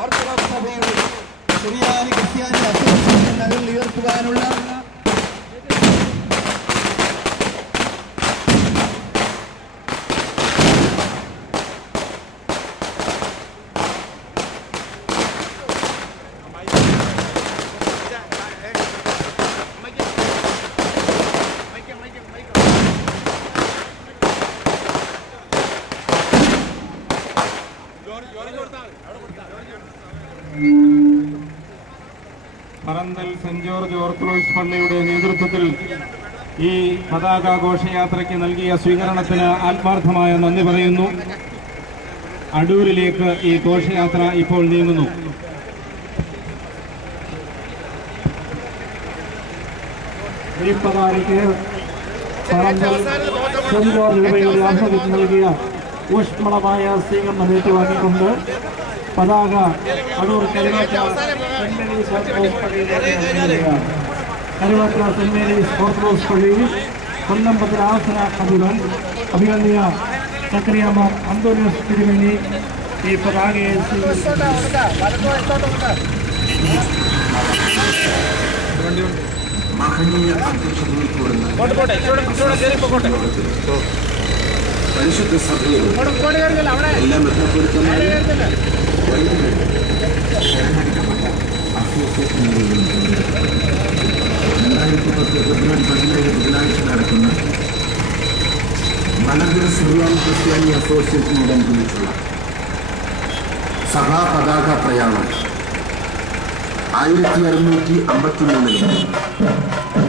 Orthodox സഭയുടെ സുറിയാനി ക്രിസ്ത്യാനി association നഗറിൽ ഉയർത്തുവാനുള്ള പറന്തൽ സെന്റ് ജോർജ് ഓർത്തഡോക്സ് പള്ളിയുടെ നേതൃത്വത്തിൽ ഈ പതാക ഘോഷയാത്രയ്ക്ക് നൽകിയ സ്വീകരണത്തിന് ആത്മാർത്ഥമായ നന്ദി പറയുന്നു. അടൂരിലേക്ക് ഈ ഘോഷയാത്ര ഇപ്പോൾ നീങ്ങുന്നു. ഈ പതാകയ്ക്ക് പറന്തൽ സെന്റ് ജോർജ് ഇടവകയുടെ ആഹ്വാനം നൽകിയ ഊഷ്മളമായ സ്വീകരണം ഏറ്റുവാങ്ങിക്കൊണ്ട് പതാക Adoor Karuvatta saint Mary's orthodox പള്ളിയിൽ കൊല്ലം ഭദ്രാസന അധിപൻ അഭിനന്ദിയ സക്കറിയാമാർ അന്തോണിയോസ് തിരുമേനി ഈ പതാകയെ പരിശുദ്ധ സഭയിൽ എല്ലാ മെത്രാപ്പൊലീത്തന്മാരും അസോസിയേഷനുകളിലും 2010 ഫെബ്രുവരി 17 ബുധനാഴ്ച നടക്കുന്ന മലങ്കര സുറിയാനി ക്രിസ്ത്യാനി അസോസിയേഷനോടനുബന്ധിച്ചുള്ള സഭാ പതാക പ്രയാണം 1653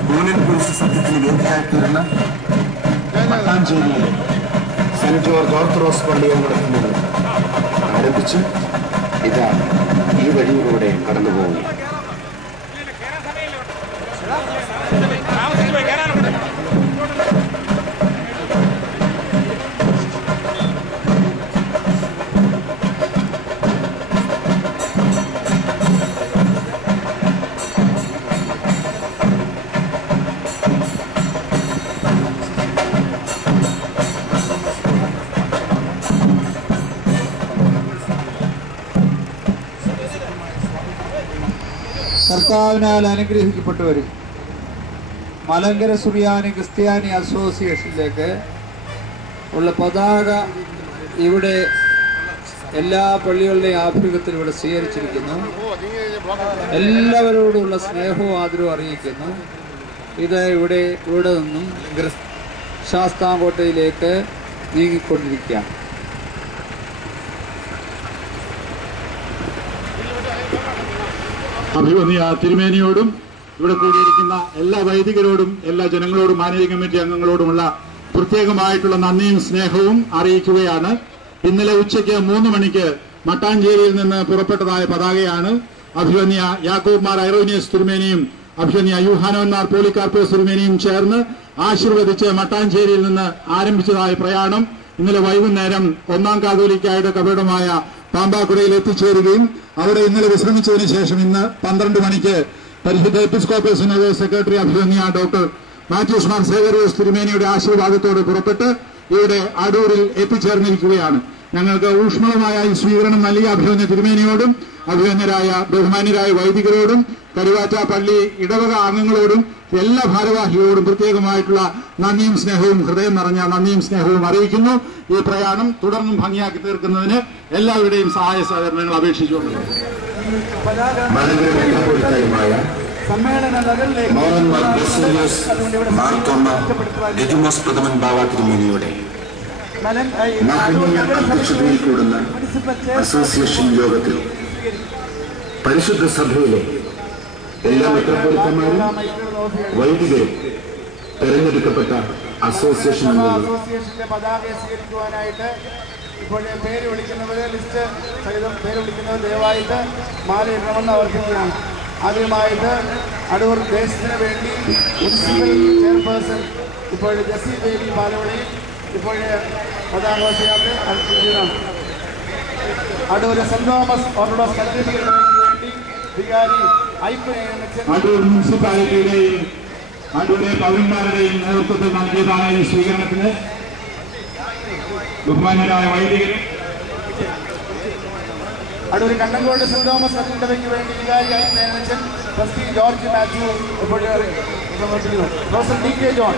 കൂനൻ കുരിശ് സത്യത്തിന് വേദിയായിത്തീർന്ന മട്ടാഞ്ചേരിയിലെ സെന്റ് ജോർജ് ഓർത്തഡോക്സ് പള്ളിയിൽ നടത്തുന്നത് ആരംഭിച്ച് ഇതാ ഈ വഴിയിലൂടെ കടന്നുപോകുന്നു. കർത്താവിനാൽ അനുഗ്രഹിക്കപ്പെട്ടവരും മലങ്കര സുറിയാനി ക്രിസ്ത്യാനി അസോസിയേഷനിലേക്ക് ഉള്ള പതാക ഇവിടെ എല്ലാ പള്ളികളുടെയും ആഭിമുഖ്യത്തിൽ ഇവിടെ സ്വീകരിച്ചിരിക്കുന്നു. എല്ലാവരോടുമുള്ള സ്നേഹവും ആദരവും അറിയിക്കുന്നു. ഇത് ഇവിടെ നിന്നും ശാസ്താംകോട്ടയിലേക്ക് നീങ്ങിക്കൊണ്ടിരിക്കുകയാണ്. അഭിവന്യ തിരുമേനിയോടും ഇവിടെ കൂടിയിരിക്കുന്ന എല്ലാ വൈദികരോടും എല്ലാ ജനങ്ങളോടും മാനേജിംഗ് കമ്മിറ്റി അംഗങ്ങളോടുമുള്ള പ്രത്യേകമായിട്ടുള്ള നന്ദിയും സ്നേഹവും അറിയിക്കുകയാണ്. ഇന്നലെ ഉച്ചയ്ക്ക് 3 മണിക്ക് മട്ടാഞ്ചേരിയിൽ നിന്ന് പുറപ്പെട്ടതായ പതാകയാണ്. അഭിവന്യ യാക്കോബ് മാർ ഐറോനിയസ് തിരുമേനിയും അഭിവന്യ യൂഹാനോൻ മാർ പോളികാർപ്പോസ് തിരുമേനിയും ചേർന്ന് ആശീർവദിച്ച് മട്ടാഞ്ചേരിയിൽ നിന്ന് ആരംഭിച്ചതായ പ്രയാണം ഇന്നലെ വൈകുന്നേരം 1-ാം കാതോലിക്കായുടെ കബറിടമായ പാമ്പാക്കുടയിൽ എത്തിച്ചേരുകയും അവിടെ ഇന്നലെ വിശ്രമിച്ചതിന് ശേഷം ഇന്ന് 12 മണിക്ക് പരിശുദ്ധ എപ്പിസ്കോപ്പൽ സിനോഡ് സെക്രട്ടറി അഭിവന്യ ഡോക്ടർ മാത്യൂസ് മാർ സേവറിയോസ് തിരുമേനിയുടെ ആശീർവാദത്തോടെ പുറപ്പെട്ട് ഇവിടെ അടൂരിൽ എത്തിച്ചേർന്നിരിക്കുകയാണ്. ഞങ്ങൾക്ക് ഊഷ്മളമായ ഈ സ്വീകരണം നൽകിയ അഭിവന്യ തിരുമേനിയോടും അഭിവന്യരായ ബഹുമാന്യരായ വൈദികരോടും കരുവാറ്റ പള്ളി ഇടവക അംഗങ്ങളോടും എല്ലാ ഭാരവാഹികളോടും പ്രത്യേകമായിട്ടുള്ള നന്ദിയും സ്നേഹവും ഹൃദയം നിറഞ്ഞ നന്ദിയും സ്നേഹവും അറിയിക്കുന്നു. ഈ പ്രയാണം തുടർന്നും ഭംഗിയാക്കി തീർക്കുന്നതിന് എല്ലാവരുടെയും സഹായ സഹകരണങ്ങൾ അപേക്ഷിച്ചുകൊണ്ട് അധ്യക്ഷതയിൽ കൂടുന്ന അസോസിയേഷൻ യോഗത്തിൽ പരിശുദ്ധ സഭയിലെ എല്ലാ മെത്രാപ്പൊലീത്തന്മാരും വൈദികരും തെരഞ്ഞെടുക്കപ്പെട്ട അസോസിയേഷന്റെ പതാകയെ സ്വീകരിക്കുവാനായിട്ട് ഇപ്പോൾ പേര് വിളിക്കുന്നവരെ ലിസ്റ്റ് സഹിതം പേര് വിളിക്കുന്നവർ ദയവായിട്ട് മാലയിടണമെന്ന് അഭ്യർത്ഥിക്കുകയാണ്. ആദ്യമായിട്ട് അടൂർ ദേശത്തിന് വേണ്ടി മുനിസിപ്പൽ ചെയർപേഴ്സൺ ഇപ്പോൾ ജസി ബേബി പാലവളിയിൽ ഇപ്പോൾ പതാഘോഷയാത്ര നടത്തുകയാണ്. അടൂർ സെന്റ് തോമസ് ഓർത്തഡോക്സ് കത്തീഡ്രലിന് വേണ്ടി വികാരി അടൂർ മുനിസിപ്പാലിറ്റിയുടെയും അടൂരിലെ പൗരന്മാരുടെയും നേതൃത്വത്തിൽ നൽകിയതായ ഈ സ്വീകരണത്തിന് ബഹുമാന്യരായ വൈദികരും അടൂർ കണ്ണങ്കോട് സെന്റ് തോമസ് കത്തീഡ്രലിന് വേണ്ടി വികാരിയായി നിയമിച്ചൻ trustee George Mathew professor DK John.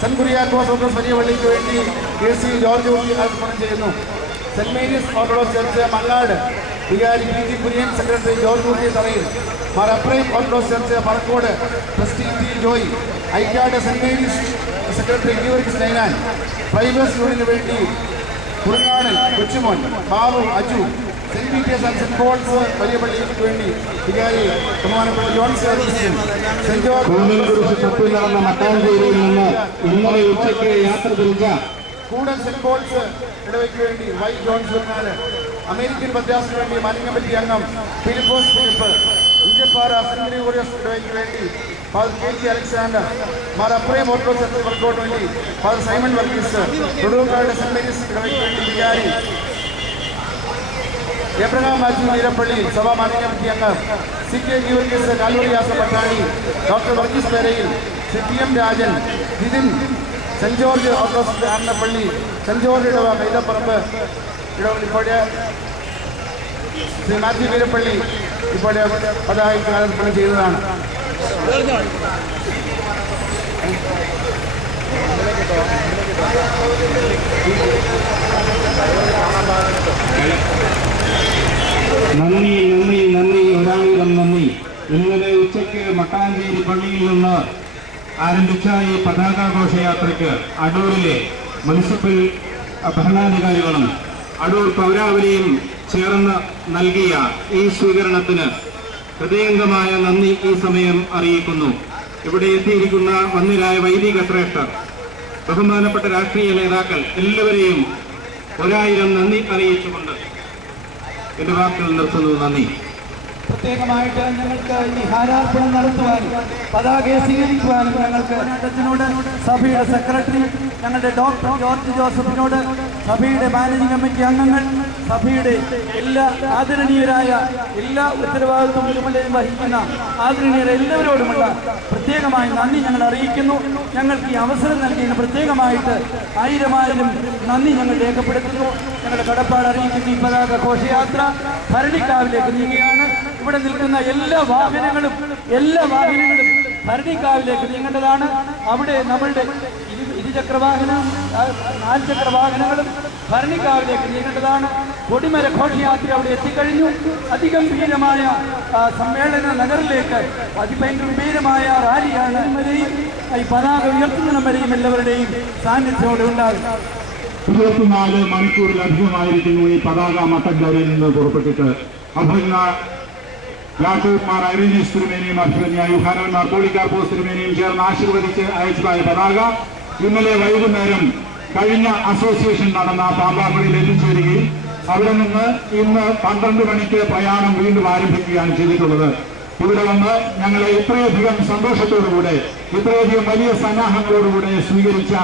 Saint Kuriakose Orthodox വലിയ പള്ളിക്ക് വേണ്ടി KC ജോർജ് കുട്ടി അർപ്പണം ചെയ്യുന്നു. Saint Mary's Orthodox church Mangad വികാരി PG Kurian, secretary George Kutty Tharayil. Mar Aprem Orthodox church Parakode trustee T Joy. Aikkad Saint Mary's secretary Geevarghese Ninan. പ്രൈവസ് യൂണിയന് വേണ്ടി Kurungadan Kochumon Babu Aju. Saint Peter's and Saint Paul's വലിയ പള്ളിക്ക് വേണ്ടി വികാരി ബഹുമാനപ്പെട്ട ജോൺസ് സെന്റ് ജോർജ് നടന്ന മട്ടാഞ്ചേരിയിൽ നിന്ന് ഇന്നലെ ഉച്ചയ്ക്ക് യാത്ര തിരിച്ച കൂടൽ സെന്റ് പോൾസ് ഇടവയ്ക്ക് വേണ്ടി വൈ ജോൺസ് ബെർണാഡ്. അമേരിക്കൻ മദ്രാസിന് വേണ്ടി മാനിംഗ് കമ്മിറ്റി അംഗം ഫിലിപ്പോസ് ഫിലിപ്പ്. ഇഞ്ചപ്പാറ സെന്റ് ഗ്രിഗോറിയസ് ഇടവയ്ക്ക് വേണ്ടി father KG Alexander. Mar Aprem Orthodox church വർക്കൗട്ട് വേണ്ടി father Simon Varghese. Thoduvakkad Saint Mary's ഇടവയ്ക്ക് വേണ്ടി വികാരി എബ്രഹാം മാത്യു നീരപ്പള്ളി. സഭാ മാനിംഗ് കമ്മിറ്റി അംഗം CK ഗീവർഗീസ് കാൽവറി ആസ പട്ടാണി. Doctor Varghese Perayil. TM Rajan. Jithin. Saint George Orthodox Arnappally. Saint George ഇടവ കൈതപ്പറമ്പ് ഇടവ ഇപ്പോഴെ ശ്രീ മാത്യു വീരപ്പള്ളി ഇപ്പോഴെ പതായി കാലർപ്പണം ചെയ്തതാണ്. നന്ദി നന്ദി നന്ദി, ഒരായിരം നന്ദി. ഇന്നലെ ഉച്ചയ്ക്ക് മട്ടാഞ്ചേരി പള്ളിയിൽ നിന്ന് ആരംഭിച്ച ഈ പതാകാഘോഷയാത്രയ്ക്ക് അടൂരിലെ മുനിസിപ്പൽ ഭരണാധികാരികളും അടൂർ പൗരാവലിയും ചേർന്ന് നൽകിയ ഈ സ്വീകരണത്തിന് ഹൃദയംഗമായ നന്ദി ഈ സമയം അറിയിക്കുന്നു. ഇവിടെ എത്തിയിരിക്കുന്ന വന്നിരായ വൈദിക ശ്രേഷ്ഠർ, ബഹുമാനപ്പെട്ട രാഷ്ട്രീയ നേതാക്കൾ എല്ലാവരെയും ഒരായിരം നന്ദി അറിയിച്ചുകൊണ്ട് എന്റെ വാക്കുകൾ നിർത്തുന്നു. നന്ദി. പ്രത്യേകമായിട്ട് ഞങ്ങൾക്ക് ഈ ഹാരാർപ്പണം നടത്തുവാനും പതാകയെ സ്വീകരിക്കുവാനും ഞങ്ങൾക്ക് അച്ഛനോട്, സഭയുടെ സെക്രട്ടറി ഞങ്ങളുടെ ഡോക്ടർ ജോർജ് ജോസഫിനോട്, സഭയുടെ മാനേജിംഗ് കമ്മിറ്റി അംഗങ്ങൾ, സഭയുടെ എല്ലാ ആദരണീയരായ എല്ലാ ഉത്തരവാദിത്വം ചുമതലയും വഹിക്കുന്ന ആദരണീയരെ എല്ലാവരോടുമുള്ള പ്രത്യേകമായ നന്ദി ഞങ്ങൾ അറിയിക്കുന്നു. ഞങ്ങൾക്ക് ഈ അവസരം നൽകിയതിന് പ്രത്യേകമായിട്ട് ആയിരം നന്ദി ഞങ്ങൾ രേഖപ്പെടുത്തുന്നു. ഞങ്ങളുടെ കടപ്പാട് അറിയിക്കുന്ന ഈ പതാക ഘോഷയാത്ര ഭരണിക്കാവിലേക്ക് നീങ്ങുകയാണ്. ഇവിടെ നിൽക്കുന്ന എല്ലാ വാഹനങ്ങളും ഭരണിക്കാവിലേക്ക് നീങ്ങേണ്ടതാണ്. അവിടെ നമ്മളുടെ ഇരുചക്രവാഹനം, 4 ചക്രവാഹനങ്ങളും ഭരണിക്കാവിലേക്ക് നീങ്ങേണ്ടതാണ്. കൊടിമര ഘോഷയാത്ര അവിടെ എത്തിക്കഴിഞ്ഞു. അതിഗംഭീരമായ സമ്മേളന നഗറിലേക്ക് അതിഭയങ്കരമായ റാലിയാണ്. ഈ പതാക ഉയർത്തുന്ന വരെയും എല്ലാവരുടെയും സാന്നിധ്യം ഉണ്ടാകും. 24 മണിക്കൂറിലധികമായിരിക്കുന്നു ഈ പതാക മട്ടഞ്ചേരിയിൽ നിന്ന് പുറപ്പെട്ടിട്ട്. അഭിനന്ദ യാക്കോബ്മാർ ഐറേനിയസ് തിരുമേനിയും അഭിനന്ദ യൂഹാനന്മാർ പോളികാർപ്പോസ് തിരുമേനിയും ചേർന്ന് ആശീർവദിച്ച് അയച്ചതായ പതാക ഇന്നലെ വൈകുന്നേരം കഴിഞ്ഞ അസോസിയേഷൻ നടന്ന പാമ്പാപ്പടിയിൽ എത്തിച്ചേരുകയും അവിടെ നിന്ന് ഇന്ന് 12 മണിക്ക് പ്രയാണം വീണ്ടും ആരംഭിക്കുകയാണ് ചെയ്തിട്ടുള്ളത്. ഇവിടെ വന്ന് ഞങ്ങളെ ഇത്രയധികം സന്തോഷത്തോടുകൂടെ, ഇത്രയധികം വലിയ സന്നാഹങ്ങളോടുകൂടെ സ്വീകരിച്ച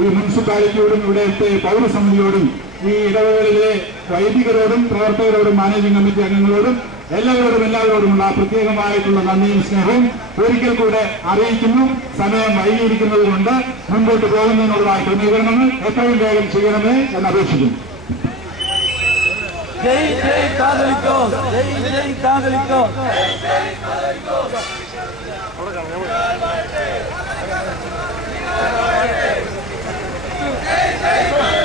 ഈ മുനിസിപ്പാലിറ്റിയോടും ഇവിടുത്തെ പൗരസമിതിയോടും ഈ ഇടവകളിലെ വൈദികരോടും പ്രവർത്തകരോടും മാനേജിംഗ് കമ്മിറ്റി അംഗങ്ങളോടും എല്ലാവരോടുമുള്ള പ്രത്യേകമായിട്ടുള്ള നന്ദിയും സ്നേഹവും ഒരിക്കൽ കൂടെ അറിയിക്കുന്നു. സമയം വൈകിയിരിക്കുന്നതുകൊണ്ട് മുൻപോട്ട് പോകുന്നതിനുള്ളതായ ക്രമീകരണങ്ങൾ എത്രയും വേഗം ചെയ്യണമേ എന്ന് അപേക്ഷിക്കുന്നു. ജയ് ജയ് കാതലിക്കോസ്, ജയ് ജയ് കാതലിക്കോസ്. Hey, hey, hey.